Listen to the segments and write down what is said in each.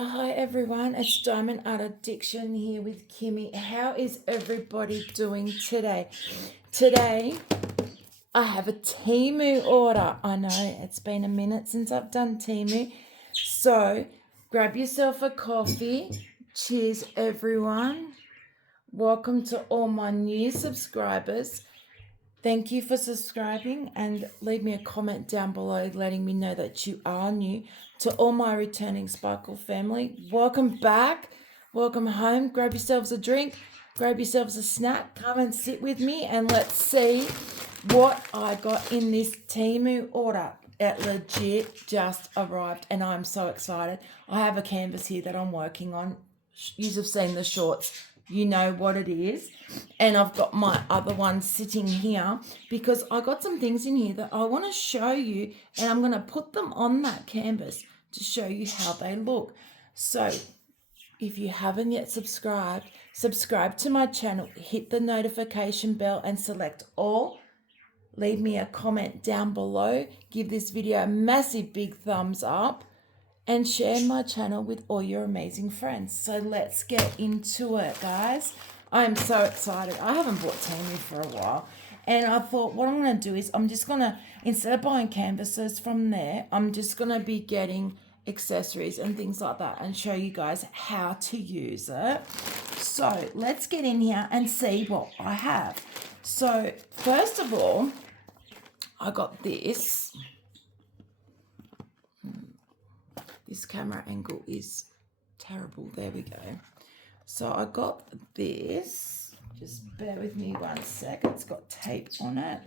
Hi everyone, it's Diamond Art Addiction here with Kimmy. How is everybody doing today? Today I have a Temu order. I know it's been a minute since I've done Temu. So grab yourself a coffee. Cheers everyone. Welcome to all my new subscribers. Thank you for subscribing and leave me a comment down below letting me know that you are new. To all my returning Sparkle family, welcome back, welcome home. Grab yourselves a drink, grab yourselves a snack, come and sit with me and let's see what I got in this Temu order. It legit just arrived and I'm so excited. I have a canvas here that I'm working on. You have seen the shorts. You know what it is. And I've got my other one sitting here because I got some things in here that I want to show you, and I'm going to put them on that canvas to show you how they look. So if you haven't yet subscribed, subscribe to my channel, hit the notification bell and select all. Leave me a comment down below. Give this video a massive big thumbs up. And share my channel with all your amazing friends. So let's get into it, guys. I'm so excited. I haven't bought Temu for a while. And I thought what I'm going to do is I'm just going to, instead of buying canvases from there, I'm just going to be getting accessories and things like that and show you guys how to use it. So let's get in here and see what I have. So first of all, I got this. This camera angle is terrible. There we go. So I got this. Just bear with me 1 sec. It's got tape on it.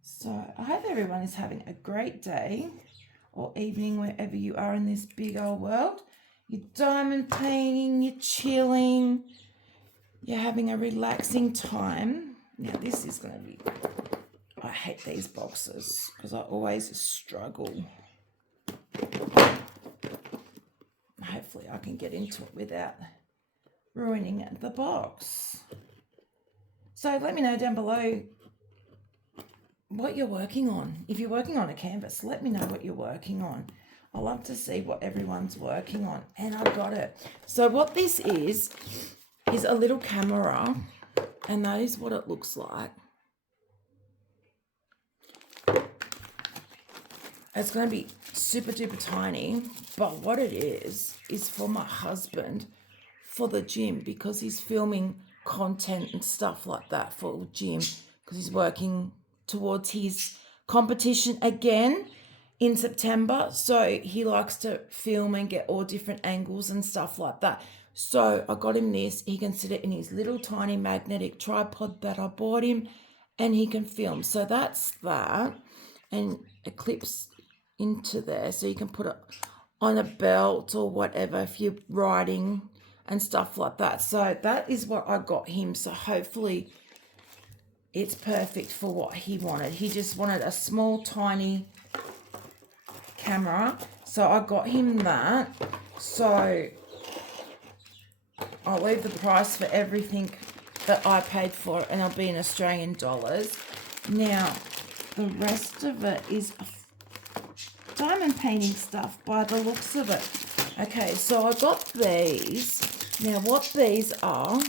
So I hope everyone is having a great day or evening wherever you are in this big old world. You're diamond painting, you're chilling, you're having a relaxing time. Now this is going to be... I hate these boxes because I always struggle. Hopefully I can get into it without ruining the box. So let me know down below what you're working on. If you're working on a canvas, let me know what you're working on. I love to see what everyone's working on. And I got it. So what this is a little camera, and that is what it looks like. It's going to be super duper tiny, but what it is for my husband for the gym because he's filming content and stuff like that for the gym because he's working towards his competition again in September. So he likes to film and get all different angles and stuff like that. So I got him this. He can sit it in his little tiny magnetic tripod that I bought him and he can film. So that's that. And it clips into there so you can put it on a belt or whatever if you're riding and stuff like that. So that is what I got him. So hopefully it's perfect for what he wanted. He just wanted a small tiny camera, so I got him that. So I'll leave the price for everything that I paid for and it'll be in Australian dollars. Now the rest of it is diamond painting stuff by the looks of it. Okay, so I got these. Now what these are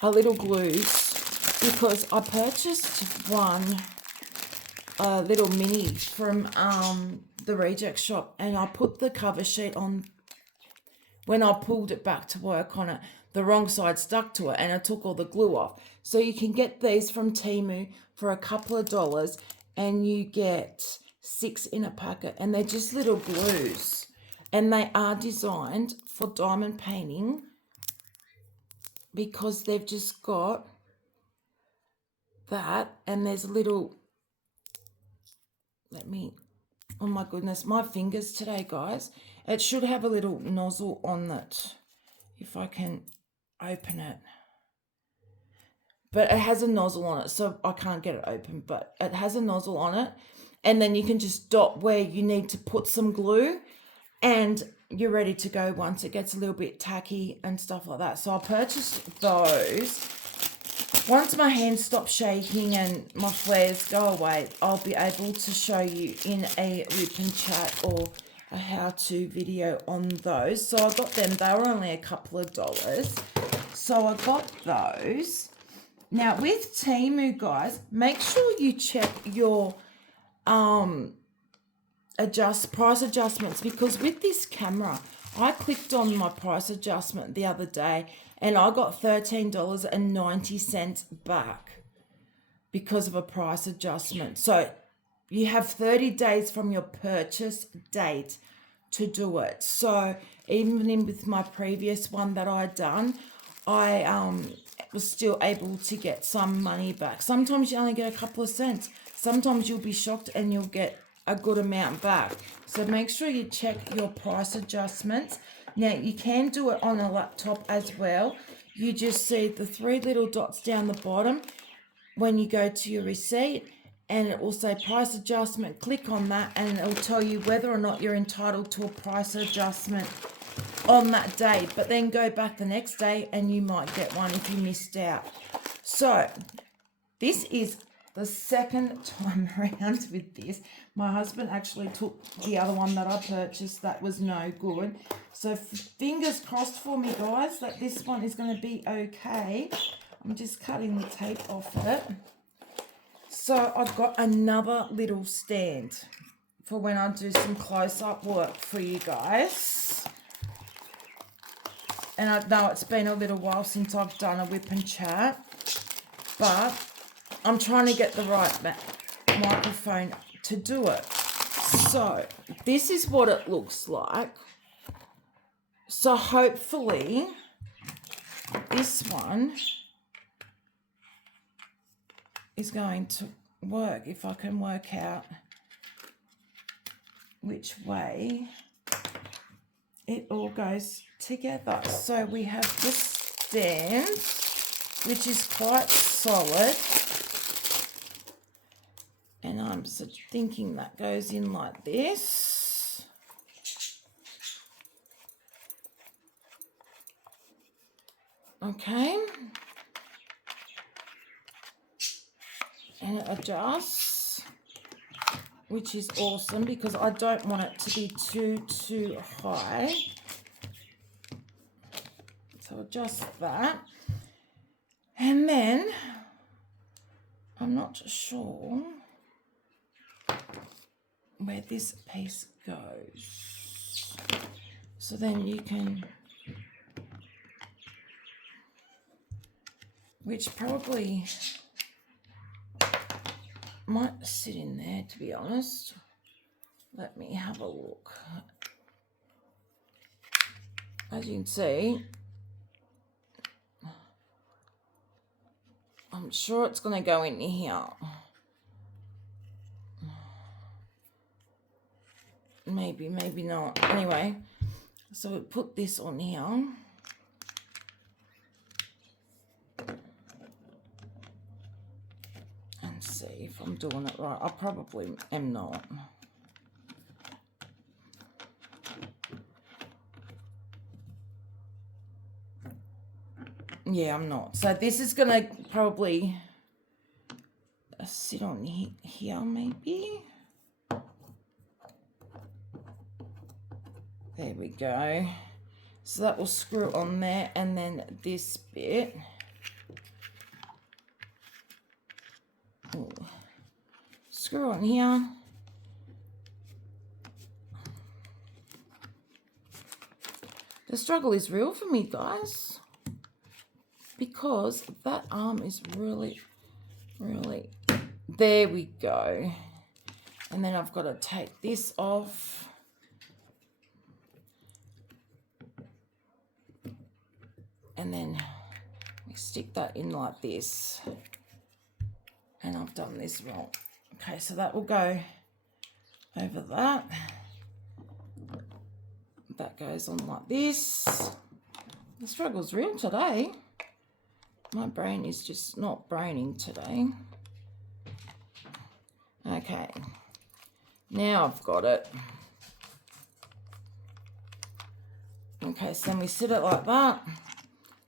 little glues because I purchased one little mini from the reject shop and I put the cover sheet on. When I pulled it back to work on it, the wrong side stuck to it and I took all the glue off. So you can get these from Temu for a couple of dollars and you get 6 in a packet and they're just little glues and they are designed for diamond painting because they've just got that and there's a little, oh my goodness, my fingers today, guys. It should have a little nozzle on it if I can open it. But it has a nozzle on it, so I can't get it open, but it has a nozzle on it. And then you can just dot where you need to put some glue and you're ready to go once it gets a little bit tacky and stuff like that. So I purchased those once my hands stop shaking and my flares go away, I'll be able to show you in a rip and chat or a how-to video on those. So I got them. They were only a couple of dollars. So I got those. Now with Temu, guys, make sure you check your price adjustments, because with this camera, I clicked on my price adjustment the other day and I got $13.90 back because of a price adjustment. So you have 30 days from your purchase date to do it. So even in with my previous one that I done, I was still able to get some money back. Sometimes you only get a couple of cents. Sometimes you'll be shocked and you'll get a good amount back. So make sure you check your price adjustments. Now you can do it on a laptop as well. You just see the 3 little dots down the bottom when you go to your receipt, and it will say price adjustment. Click on that and it will tell you whether or not you're entitled to a price adjustment on that day. But then go back the next day and you might get one if you missed out. So this is the second time around with this. My husband actually took the other one that I purchased that was no good. So fingers crossed for me, guys, that this one is going to be okay. I'm just cutting the tape off it. So I've got another little stand for when I do some close-up work for you guys. And I know it's been a little while since I've done a whip and chat, but I'm trying to get the right microphone to do it. So this is what it looks like. So hopefully this one is going to work, if I can work out which way it all goes together. So we have this stand, which is quite solid, and I'm thinking that goes in like this. Okay, and it adjusts, which is awesome because I don't want it to be too high. So adjust that, and then I'm not sure where this piece goes. So then you can, which probably might sit in there, to be honest. Let me have a look. As you can see, I'm sure it's going to go in here. Maybe, maybe not. Anyway, so we put this on here. And see if I'm doing it right. I probably am not. Yeah, I'm not. So this is going to probably sit on here, maybe. There we go. So that will screw on there, and then this bit. Ooh. Screw on here. The struggle is real for me, guys, because that arm is really, there we go. And then I've got to take this off. And then we stick that in like this. And I've done this wrong. Okay, so that will go over that. That goes on like this. The struggle's real today. My brain is just not braining today. Okay, now I've got it. Okay, so then we sit it like that.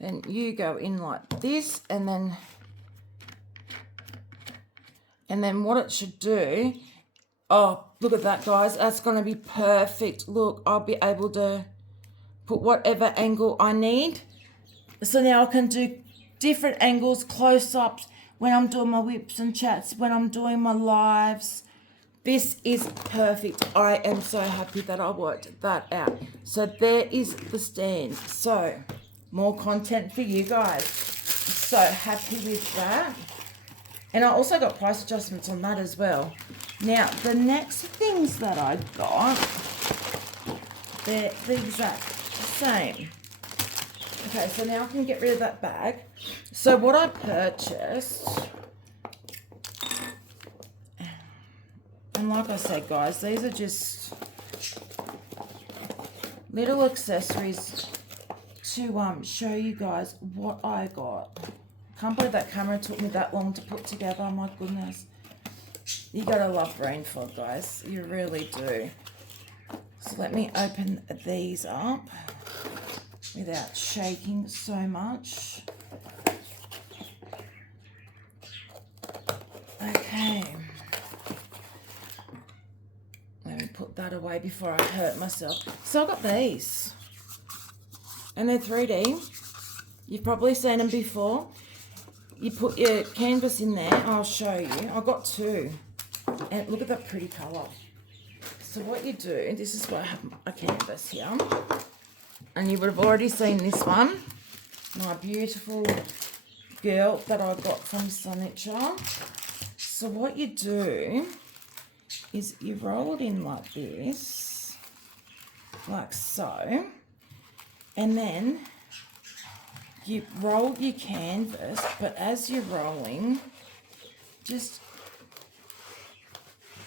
Then you go in like this, and then And then what it should do, oh, look at that, guys. That's going to be perfect. Look, I'll be able to put whatever angle I need. So now I can do different angles, close-ups, when I'm doing my whips and chats, when I'm doing my lives. This is perfect. I am so happy that I worked that out. So there is the stand. So more content for you guys. So happy with that. And I also got price adjustments on that as well. Now, the next things that I got, they're the exact same. Okay, so now I can get rid of that bag. So what I purchased, and like I said, guys, these are just little accessories to show you guys what I got. Can't believe that camera took me that long to put together. My goodness. You gotta love brain fog, guys. You really do. So let me open these up without shaking so much. Okay. Let me put that away before I hurt myself. So I got these. And they're 3D. You've probably seen them before. You put your canvas in there. I'll show you. I got two. And look at that pretty colour. So what you do, this is why I have a canvas here. And you would have already seen this one. My beautiful girl that I got from Sunnature. So what you do is you roll it in like this. Like so. And then you roll your canvas, but as you're rolling, just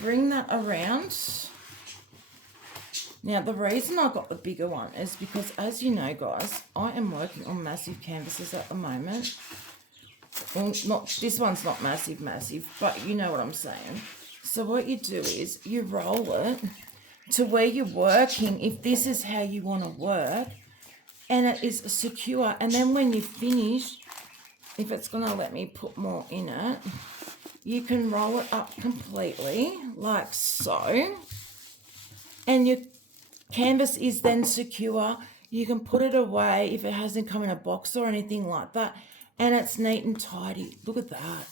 bring that around. Now, the reason I got the bigger one is because, as you know, guys, I am working on massive canvases at the moment. Well, this one's not massive, but you know what I'm saying. So what you do is you roll it to where you're working, if this is how you want to work, and it is secure. And then when you finish, if it's going to let me put more in it, you can roll it up completely like so. And your canvas is then secure. You can put it away if it hasn't come in a box or anything like that. And it's neat and tidy. Look at that.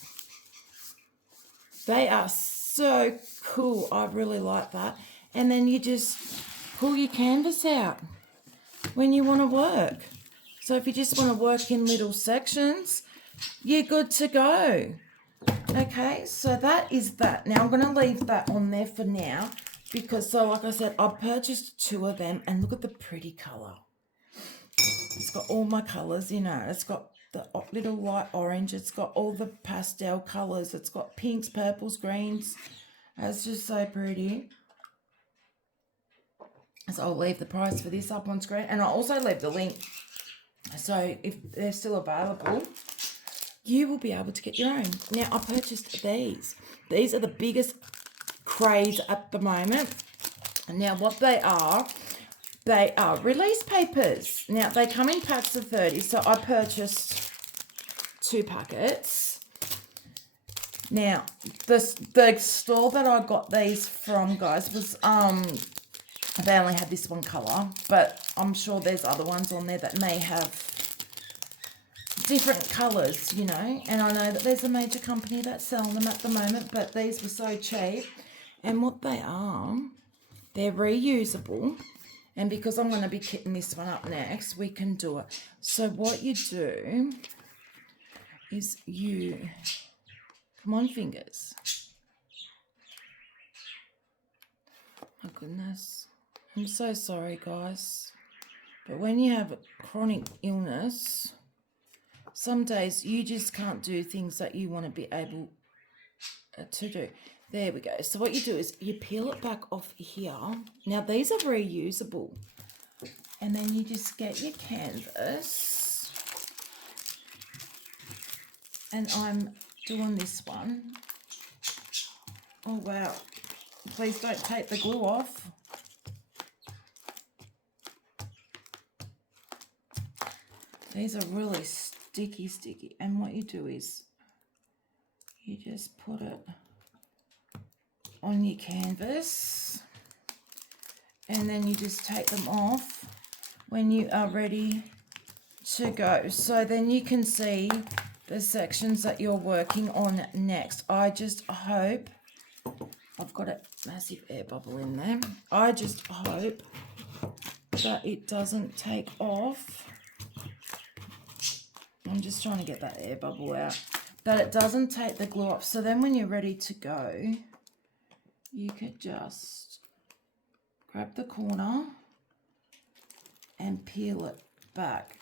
They are so cool. I really like that. And then you just pull your canvas out when you want to work. So if you just want to work in little sections, you're good to go. Okay, so that is that. Now I'm going to leave that on there for now because, so like I said, I purchased two of them and look at the pretty colour. It's got all my colours in it. It's got the little light orange. It's got all the pastel colours. It's got pinks, purples, greens. It's just so pretty. So I'll leave the price for this up on screen. And I'll also leave the link. So if they're still available, you will be able to get your own. Now, I purchased these. These are the biggest craze at the moment. And now what they are release papers. Now, they come in packs of 30. So I purchased 2 packets. Now, the store that I got these from, guys, was they only had this one colour, but I'm sure there's other ones on there that may have different colours, you know, and I know that there's a major company that's selling them at the moment, but these were so cheap. And what they are, they're reusable, and because I'm going to be kitting this one up next, we can do it. So what you do is you, come on fingers, my goodness. I'm so sorry, guys. But when you have a chronic illness, some days you just can't do things that you want to be able to do. There we go. So what you do is you peel it back off here. Now, these are reusable. And then you just get your canvas. And I'm doing this one. Oh, wow. Please don't take the glue off. These are really sticky. And what you do is you just put it on your canvas, and then you just take them off when you are ready to go. So then you can see the sections that you're working on next. I just hope, I've got a massive air bubble in there, I just hope that it doesn't take off. I'm just trying to get that air bubble out, that it doesn't take the glue off. So then when you're ready to go, you could just grab the corner and peel it back.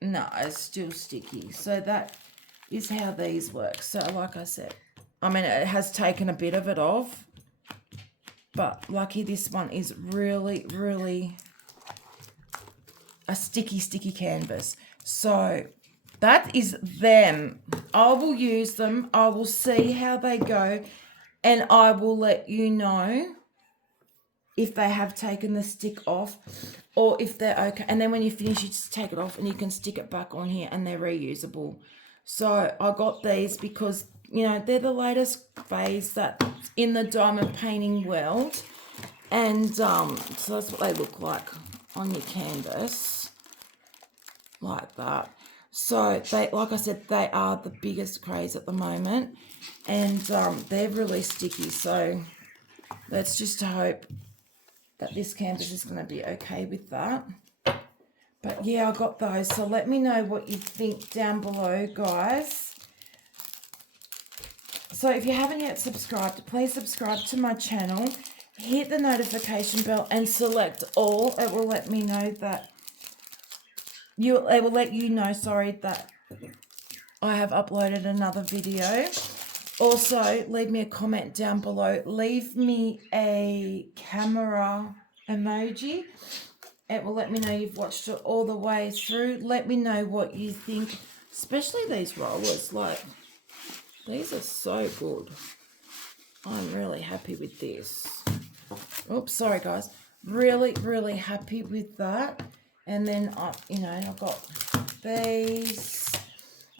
No, it's still sticky. So that is how these work. So like I said, I mean, it has taken a bit of it off, but lucky this one is really, really a sticky canvas. So that is them. I will use them. I will see how they go, and I will let you know if they have taken the stick off or if they're okay. And then when you finish, you just take it off and you can stick it back on here, and they're reusable. So I got these because, you know, they're the latest phase that's in the diamond painting world. And so that's what they look like on your canvas, like that. So they, like I said, they are the biggest craze at the moment, and they're really sticky. So let's just hope that this canvas is going to be okay with that. But yeah, I got those. So let me know what you think down below, guys. So if you haven't yet subscribed, please subscribe to my channel. Hit the notification bell and select all. It will let me know that it will let you know, sorry, that I have uploaded another video. Also, leave me a comment down below. Leave me a camera emoji. It will let me know you've watched it all the way through. Let me know what you think, especially these rollers. Like, these are so good. I'm really happy with this. Oops, sorry guys. Really, really happy with that. And then I've got these.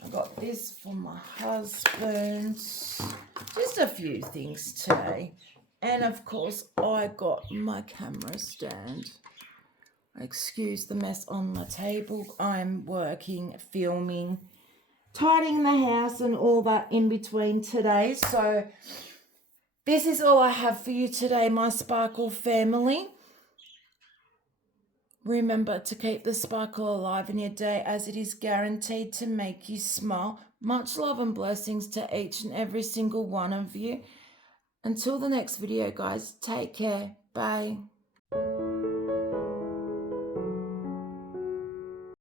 I got this for my husband. Just a few things today. And of course, I got my camera stand. Excuse the mess on my table. I'm working, filming, tidying the house and all that in between today. So this is all I have for you today, my Sparkle family. Remember to keep the sparkle alive in your day, as it is guaranteed to make you smile. Much love and blessings to each and every single one of you. Until the next video, guys, take care. Bye.